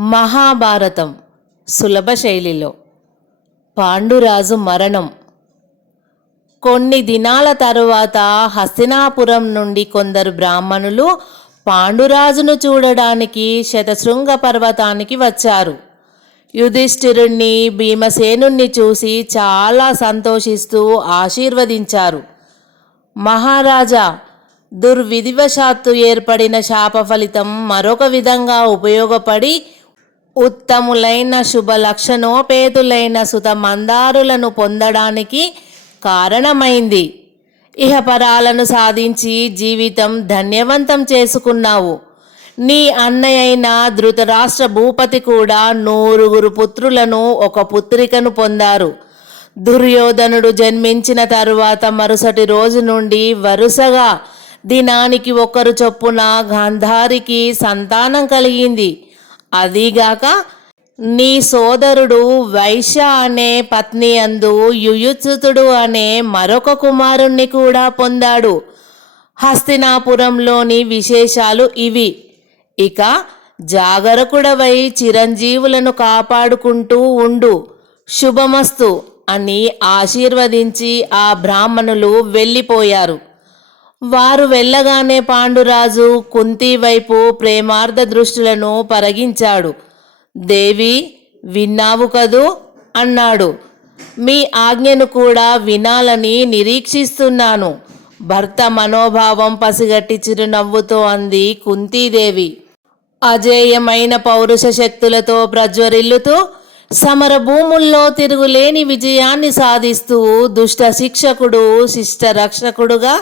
మహాభారతం సులభ శైలిలో. పాండురాజు మరణం. కొన్ని దినాల తరువాత హస్తినాపురం నుండి కొందరు బ్రాహ్మణులు పాండురాజును చూడడానికి శతశృంగ పర్వతానికి వచ్చారు. యుధిష్ఠిరుణ్ణి భీమసేనుణ్ణి చూసి చాలా సంతోషిస్తూ ఆశీర్వదించారు. మహారాజా దుర్విధివశాత్తు ఏర్పడిన శాప ఫలితం మరొక విధంగా ఉపయోగపడి ఉత్తములైన శుభ లక్షణోపేతులైన సుత మందారులను పొందడానికి కారణమైంది. ఇహపరాలను సాధించి జీవితం ధన్యవంతం చేసుకున్నావు. నీ అన్నయ్య అయిన ధృతరాష్ట్ర భూపతి కూడా నూరుగురు పుత్రులను ఒక పుత్రికను పొందారు. దుర్యోధనుడు జన్మించిన తరువాత మరుసటి రోజు నుండి వరుసగా దినానికి ఒకరు చొప్పున గాంధారికి సంతానం కలిగింది. అదీగాక నీ సోదరుడు వైశ్య అనే పత్ని అందు యుయుత్సుతుడు అనే మరొక కుమారుణ్ణి కూడా పొందాడు. హస్తినాపురంలోని విశేషాలు ఇవి. ఇక జాగరకుడవై చిరంజీవులను కాపాడుకుంటూ ఉండు. శుభమస్తు అని ఆశీర్వదించి ఆ బ్రాహ్మణులు వెళ్ళిపోయారు. వారు వెళ్ళగానే పాండురాజు కుంతి వైపు ప్రేమార్థ దృష్టిలను పరగించాడు. దేవి విన్నావు కదూ అన్నాడు. మీ ఆజ్ఞను కూడా వినాలని నిరీక్షిస్తున్నాను. భర్త మనోభావం పసిగట్టి చిరునవ్వుతో అంది కుంతీదేవి. అజేయమైన పౌరుష శక్తులతో ప్రజ్వరిల్లుతూ సమర భూముల్లో తిరుగులేని విజయాన్ని సాధిస్తూ దుష్ట శిక్షకుడు శిష్ట రక్షకుడుగా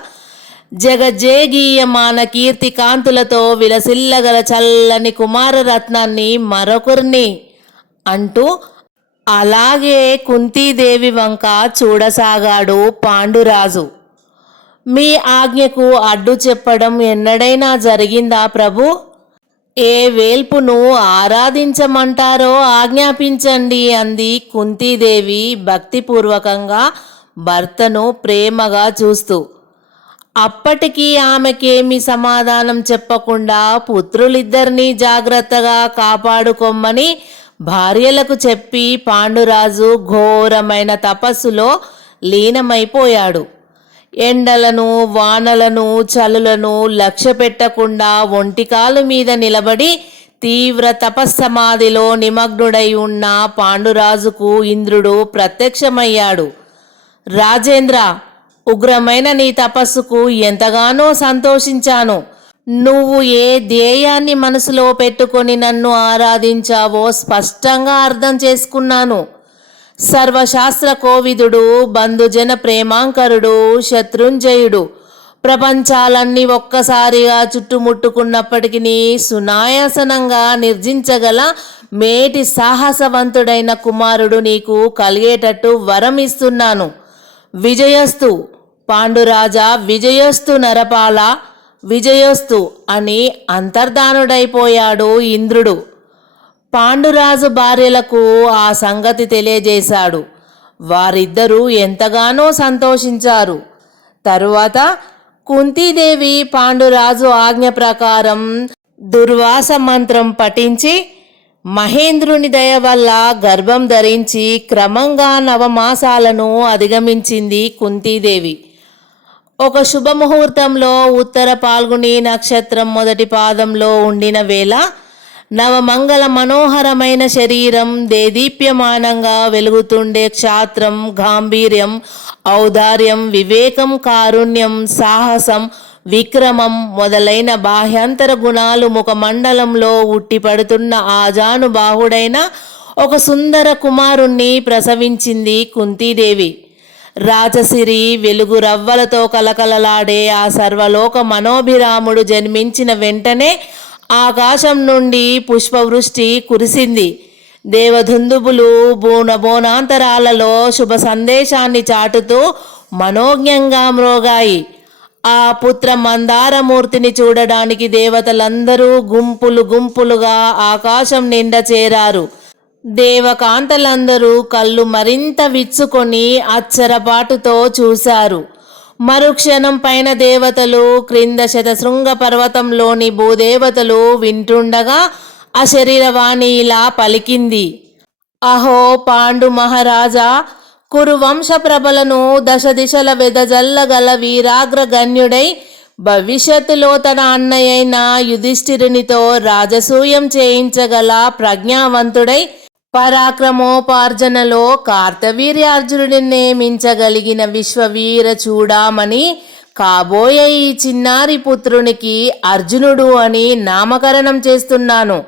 జగజేగీయమాన కీర్తి కాంతులతో విలసిల్లగల చల్లని కుమారరత్నాన్ని మరొకరిని అంటూ అలాగే కుంతీదేవి వంక చూడసాగాడు పాండురాజు. మీ ఆజ్ఞకు అడ్డు చెప్పడం ఎన్నడైనా జరిగిందా ప్రభు? ఏ వేల్పును ఆరాధించమంటారో ఆజ్ఞాపించండి అంది కుంతీదేవి భక్తిపూర్వకంగా భర్తను ప్రేమగా చూస్తూ. అప్పటికి ఆమెకేమి సమాధానం చెప్పకుండా పుత్రులిద్దరినీ జాగ్రత్తగా కాపాడుకోమ్మని భార్యలకు చెప్పి పాండురాజు ఘోరమైన తపస్సులో లీనమైపోయాడు. ఎండలను వానలను చలులను లక్ష్య పెట్టకుండా ఒంటికాలు మీద నిలబడి తీవ్ర తపస్సమాధిలో నిమగ్నుడై ఉన్న పాండురాజుకు ఇంద్రుడు ప్రత్యక్షమయ్యాడు. రాజేంద్ర ఉగ్రమైన నీ తపస్సుకు ఎంతగానో సంతోషించాను. నువ్వు ఏ ధ్యేయాన్ని మనసులో పెట్టుకొని నన్ను ఆరాధించావో స్పష్టంగా అర్థం చేసుకున్నాను. సర్వశాస్త్ర కోవిదుడు బంధుజన ప్రేమాంకరుడు శత్రుంజయుడు ప్రపంచాలన్నీ ఒక్కసారిగా చుట్టుముట్టుకున్నప్పటికీ సునాయాసనంగా నిర్జించగల మేటి సాహసవంతుడైన కుమారుడు నీకు కలిగేటట్టు వరం ఇస్తున్నాను. విజయస్తు పాండురాజా విజయస్తు నరపాల విజయస్తు అని అంతర్ధానుడైపోయాడు ఇంద్రుడు. పాండురాజు భార్యలకు ఆ సంగతి తెలియజేశాడు. వారిద్దరూ ఎంతగానో సంతోషించారు. తరువాత కుంతీదేవి పాండురాజు ఆజ్ఞ ప్రకారం దుర్వాస మంత్రం పఠించి మహేంద్రుని దయ వల్ల గర్భం ధరించి క్రమంగా నవమాసాలను అధిగమించింది కుంతీదేవి. ఒక శుభముహూర్తంలో ఉత్తర పాల్గొని నక్షత్రం మొదటి పాదంలో ఉండిన వేళ నవమంగళ మనోహరమైన శరీరం దేదీప్యమానంగా వెలుగుతుండే క్షాత్రం గాంభీర్యం ఔదార్యం వివేకం కారుణ్యం సాహసం విక్రమం మొదలైన బాహ్యాంతర గుణాలు ముఖమండలంలో ఉట్టిపడుతున్న ఆజానుబాహుడైన ఒక సుందర కుమారుణ్ణి ప్రసవించింది కుంతీదేవి. రాజసిరి వెలుగు రవ్వలతో కలకలలాడే ఆ సర్వలోక మనోభిరాముడు జన్మించిన వెంటనే ఆకాశం నుండి పుష్పవృష్టి కురిసింది. దేవధుందుబులు బోన బోనాంతరాలలో శుభ సందేశాన్ని చాటుతూ మనోజ్ఞంగా మ్రోగాయి. ఆ పుత్ర మందారమూర్తిని చూడడానికి దేవతలందరూ గుంపులు గుంపులుగా ఆకాశం నిండా చేరారు. దేవకాంతలందరూ కళ్ళు మరింత విచ్చుకొని అచ్చరపాటుతో చూశారు. మరుక్షణం పైన దేవతలు క్రింద శతశృంగ పర్వతంలోని భూదేవతలు వింటుండగా అశరీరవాణి ఇలా పలికింది. అహో పాండు మహారాజా కురువంశ ప్రభలను దశ దిశల వెదజల్లగల వీరాగ్రగణ్యుడై భవిష్యత్తులో తన అన్నయ్యైన యుధిష్ఠిరునితో రాజసూయం చేయించగల ప్రజ్ఞావంతుడై పరాక్రమోపార్జనలో కార్తవీర్యార్జునుడిని నియమించగలిగిన విశ్వవీర చూడామని కాబోయే ఈ చిన్నారి పుత్రునికి అర్జునుడు అని నామకరణం చేస్తున్నాను.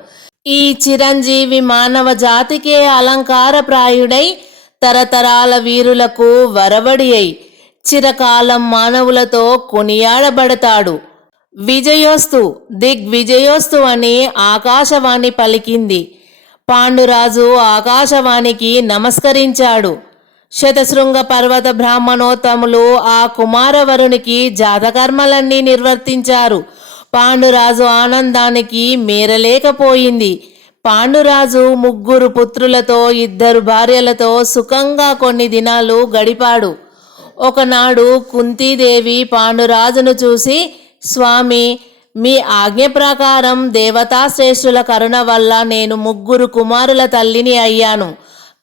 ఈ చిరంజీవి మానవ జాతికే అలంకారప్రాయుడై తరతరాల వీరులకు వరవడి అయి చిరకాలం మానవులతో కొనియాడబడతాడు. విజయోస్తు దిగ్విజయోస్తు అని ఆకాశవాణి పలికింది. పాండురాజు ఆకాశవాణికి నమస్కరించాడు. శతశృంగ పర్వత బ్రాహ్మణోత్తములు ఆ కుమారవరునికి జాతకర్మలన్నీ నిర్వర్తించారు. పాండురాజు ఆనందానికి మేరలేకపోయింది. పాండురాజు ముగ్గురు పుత్రులతో ఇద్దరు భార్యలతో సుఖంగా కొన్ని దినాలు గడిపాడు. ఒకనాడు కుంతీదేవి పాండురాజును చూసి స్వామి మీ ఆజ్ఞ ప్రకారం దేవతాశ్రేష్ఠుల కరుణ వల్ల నేను ముగ్గురు కుమారుల తల్లిని అయ్యాను.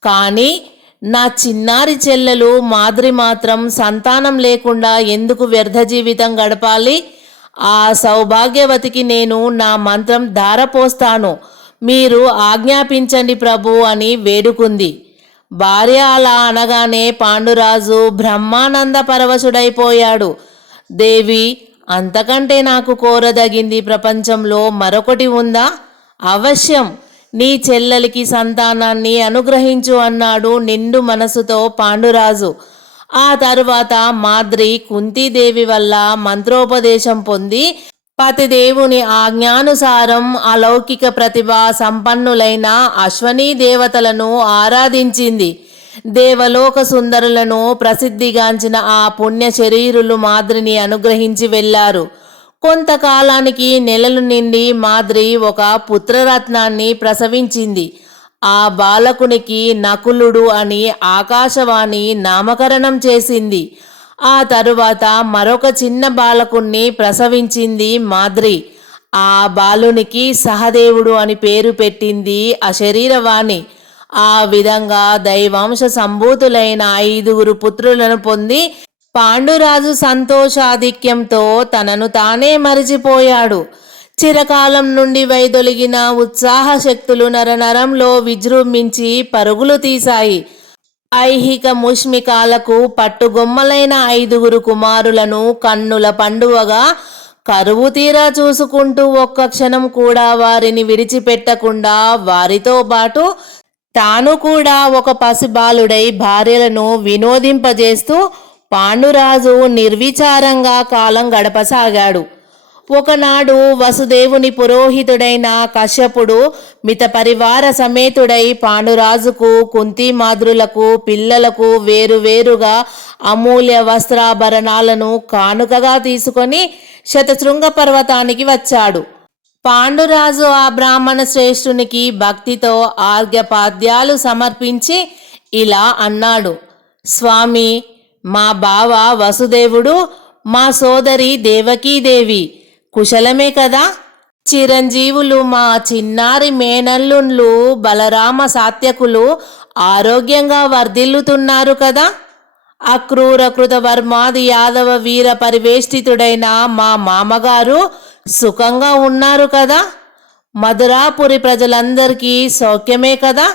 కానీ నా చిన్నారి చెల్లెలు మాద్రి మాత్రం సంతానం లేకుండా ఎందుకు వ్యర్థ జీవితం గడపాలి? ఆ సౌభాగ్యవతికి నేను నా మంత్రం ధారపోస్తాను. మీరు ఆజ్ఞాపించండి ప్రభు అని వేడుకుంది. భార్య అలా అనగానే పాండురాజు బ్రహ్మానంద పరవశుడైపోయాడు. దేవి అంతకంటే నాకు కోరదగింది ప్రపంచంలో మరొకటి ఉందా? అవశ్యం. నీ చెల్లెలికి సంతానాన్ని అనుగ్రహించు అన్నాడు నిండు మనసుతో పాండురాజు. ఆ తరువాత మాద్రి కుంతీదేవి వల్ల మంత్రోపదేశం పొంది పతిదేవుని ఆజ్ఞానుసారం అలౌకిక ప్రతిభ సంపన్నులైన అశ్వనీ దేవతలను ఆరాధించింది. దేవలోక సుందరులను ప్రసిద్ధిగాంచిన ఆ పుణ్య శరీరులు మాద్రిని అనుగ్రహించి వెళ్ళారు. కొంతకాలానికి నెలలు నిండి మాద్రి ఒక పుత్రరత్నాన్ని ప్రసవించింది. ఆ బాలకునికి నకులుడు అని ఆకాశవాణి నామకరణం చేసింది. ఆ తరువాత మరొక చిన్న బాలకుణ్ణి ప్రసవించింది మాద్రి. ఆ బాలునికి సహదేవుడు అని పేరు పెట్టింది అశరీరవాణి ఆ విధంగా దైవాంశ సంభూతులైన ఐదుగురు పుత్రులను పొంది పాండురాజు సంతోషాధిక్యంతో తనను తానే మరిచిపోయాడు. చిరకాలం నుండి వైదొలిగిన ఉత్సాహ శక్తులు నరనరంలో విజృంభించి పరుగులు తీశాయి. ఐహిక ముష్మికాలకు పట్టుగొమ్మలైన ఐదుగురు కుమారులను కన్నుల పండువగా కరువు తీరా చూసుకుంటూ ఒక్క క్షణం కూడా వారిని విడిచిపెట్టకుండా వారితో పాటు తాను కూడా ఒక పసిబాలుడై భార్యలను వినోదింపజేస్తూ పాండురాజు నిర్విచారంగా కాలం గడపసాగాడు. ఒకనాడు వసుదేవుని పురోహితుడైన కశ్యపుడు మిత పరివార సమేతుడై పాండురాజుకు కుంతిమాద్రులకు పిల్లలకు వేరువేరుగా అమూల్య వస్త్రాభరణాలను కానుకగా తీసుకొని శతశృంగ పర్వతానికి వచ్చాడు. పాండురాజు ఆ బ్రాహ్మణ శ్రేష్ఠునికి భక్తితో ఆర్ఘ్యపాద్యాలు సమర్పించి ఇలా అన్నాడు. స్వామి మా బావ వసుదేవుడు మా సోదరి దేవకీదేవి కుశలమే కదా? చిరంజీవులు మా చిన్నారి మేనల్లుండ్లు బలరామ సాత్యకులు ఆరోగ్యంగా వర్ధిల్లుతున్నారు కదా? అక్రూర కృతవర్మాది యాదవ వీర పరివేష్టితుడైన మా మామగారు సుఖంగా ఉన్నారు కదా? మధురాపురి ప్రజలందరికీ సౌఖ్యమే కదా?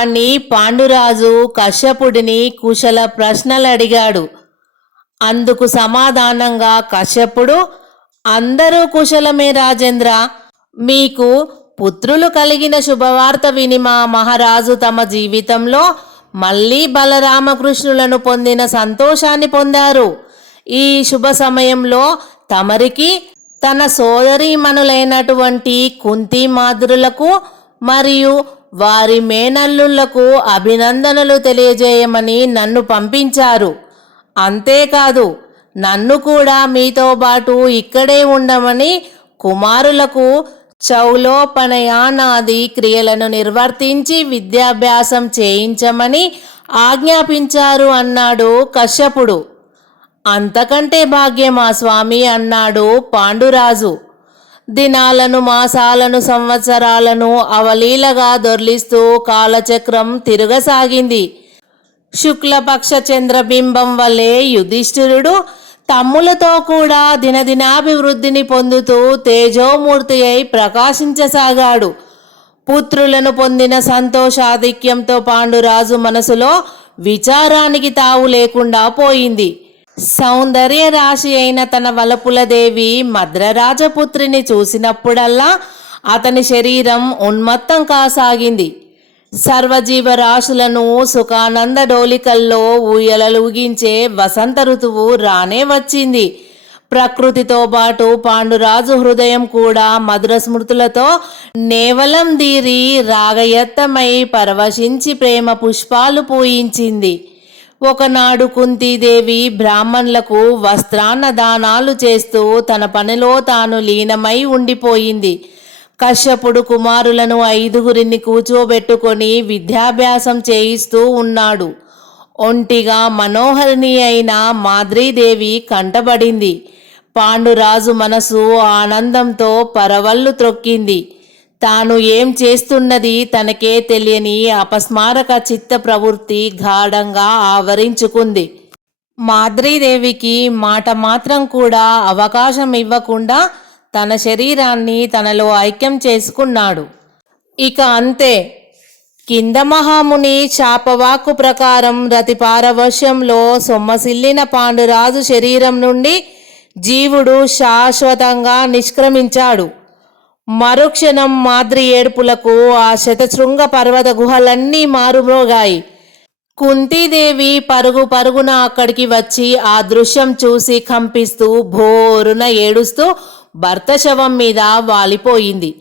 అని పాండురాజు కశ్యపుడిని కుశల ప్రశ్నలు అడిగాడు. అందుకు సమాధానంగా కశ్యపుడు అందరూ కుశలమే రాజేంద్ర. మీకు పుత్రులు కలిగిన శుభవార్త విని మా మహారాజు తమ జీవితంలో మళ్ళీ బలరామకృష్ణులను పొందిన సంతోషాన్ని పొందారు. ఈ శుభ సమయంలో తమరికి తన సోదరీమణులైనటువంటి కుంతి మాద్రులకు మరియు వారి మేనల్లులకు అభినందనలు తెలియజేయమని నన్ను పంపించారు. అంతేకాదు నన్ను కూడా మీతో పాటు ఇక్కడే ఉండమని కుమారులకు చౌలోపనయానాది క్రియలను నిర్వర్తించి విద్యాభ్యాసం చేయించమని ఆజ్ఞాపించారు అన్నాడు కశ్యపుడు. అంతకంటే భాగ్యమా స్వామి అన్నాడు పాండురాజు. దినాలను మాసాలను సంవత్సరాలను అవలీలగా దొర్లిస్తూ కాలచక్రం తిరగసాగింది. శుక్లపక్ష చంద్రబింబం వలె యుధిష్ఠిరుడు తమ్ములతో కూడా దినదినాభివృద్ధిని పొందుతూ తేజోమూర్తి అయి ప్రకాశించసాగాడు. పుత్రులను పొందిన సంతోషాధిక్యంతో పాండురాజు మనసులో విచారానికి తావు లేకుండా పోయింది. సౌందర్య రాశి అయిన తన వలపులదేవి మద్రరాజపుత్రిని చూసినప్పుడల్లా అతని శరీరం ఉన్మత్తం కాసాగింది. సర్వజీవరాశులను సుఖానంద డోలికల్లో ఊయలలుగించే వసంత ఋతువు రానే వచ్చింది. ప్రకృతితో పాటు పాండురాజు హృదయం కూడా మధుర స్మృతులతో నేవలం దీరి రాగయత్తమై పరవశించి ప్రేమ పుష్పాలు పూయించింది. ఒకనాడు కుంతీదేవి బ్రాహ్మణులకు వస్త్రాన్న దానాలు చేస్తూ తన పనిలో తాను లీనమై ఉండిపోయింది. కశ్యపుడు కుమారులను ఐదుగురిని కూర్చోబెట్టుకొని విద్యాభ్యాసం చేయిస్తూ ఉన్నాడు. ఒంటిగా మనోహరిణి అయిన మాద్రీదేవి కంటబడింది పాండురాజు మనసు ఆనందంతో పరవళ్ళు త్రొక్కింది. తాను ఏం చేస్తున్నది తనకే తెలియని అపస్మారక చిత్త ప్రవృత్తి గాఢంగా ఆవరించుకుంది. మాద్రీదేవికి మాట మాత్రం కూడా అవకాశం ఇవ్వకుండా తన శరీరాన్ని తనలో ఐక్యం చేసుకున్నాడు. ఇక అంతే. కింద మహాముని శాపవాక్కు ప్రకారం రతి పారవశ్యంలో సొమ్మసిల్లిన పాండురాజు శరీరం నుండి జీవుడు శాశ్వతంగా నిష్క్రమించాడు. మరుక్షణం మాద్రి ఏడుపులకు ఆ శతశృంగ పర్వత గుహలన్నీ మారుమోగాయి కుంతీదేవి పరుగు పరుగున అక్కడికి వచ్చి ఆ దృశ్యం చూసి కంపిస్తూ భోరున ఏడుస్తూ భర్త శవం మీద వాలిపోయింది.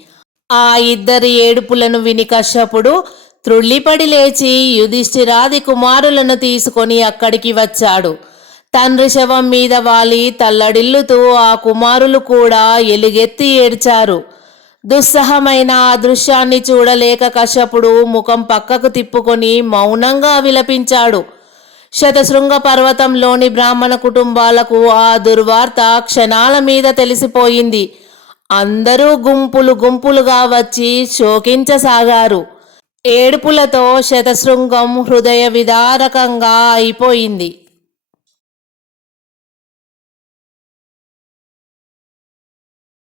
ఆ ఇద్దరి ఏడుపులను విని కశ్యపుడు త్రుళ్ళిపడి లేచి యుధిష్ఠిరాది కుమారులను తీసుకొని అక్కడికి వచ్చాడు. తండ్రి శవం మీద వాలి తల్లడిల్లుతూ ఆ కుమారులు కూడా ఎలుగెత్తి ఏడ్చారు. దుస్సహమైన ఆ దృశ్యాన్ని చూడలేక కశ్యపుడు ముఖం పక్కకు తిప్పుకొని మౌనంగా విలపించాడు. శతశృంగ పర్వతంలోని బ్రాహ్మణ కుటుంబాలకు ఆ దుర్వార్త క్షణాల మీద తెలిసిపోయింది. అందరూ గుంపులు గుంపులుగా వచ్చి శోకించసాగారు. ఏడుపులతో శతశృంగం హృదయ విదారకంగా అయిపోయింది.